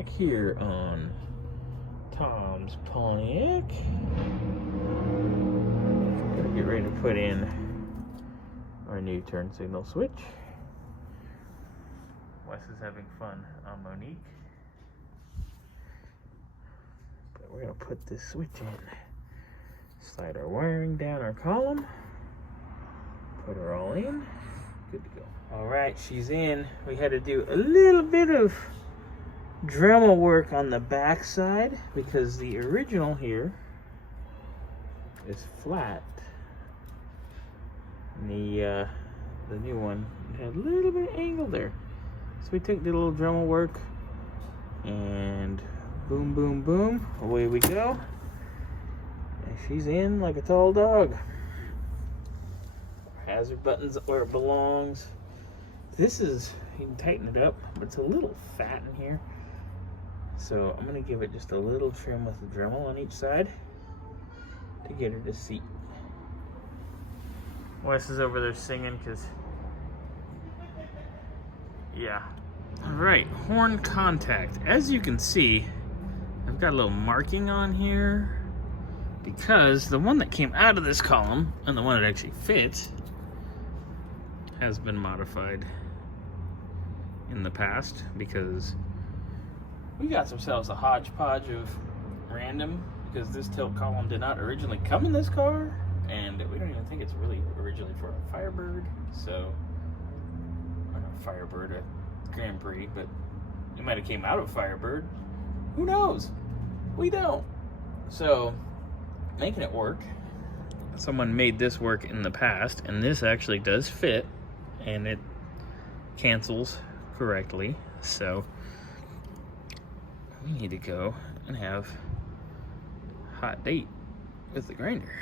back here on Tom's Pontiac. Gonna get ready to put in our new turn signal switch. Wes is having fun on Monique. But we're gonna put this switch in. Slide our wiring down our column. Put her all in. Good to go. All right, she's in. We had to do a little bit of Dremel work on the back side because the original here is flat. And the new one had a little bit of angle there. So we did a little Dremel work and boom, boom, boom, away we go. And she's in like a tall dog. Hazard buttons where it belongs. This is, you can tighten it up, but it's a little fat in here. So I'm gonna give it just a little trim with the Dremel on each side to get her to seat. Wes is over there singing because, yeah. All right, horn contact. As you can see, I've got a little marking on here because the one that came out of this column and the one that actually fits has been modified in the past because we got ourselves a hodgepodge of random because this tilt column did not originally come in this car, and we don't even think it's really originally for a Firebird. So, or not Firebird, a Grand Prix, but it might have came out of Firebird. Who knows? We don't. So, making it work. Someone made this work in the past, and this actually does fit, and it cancels correctly. So we need to go and have a hot date with the grinder.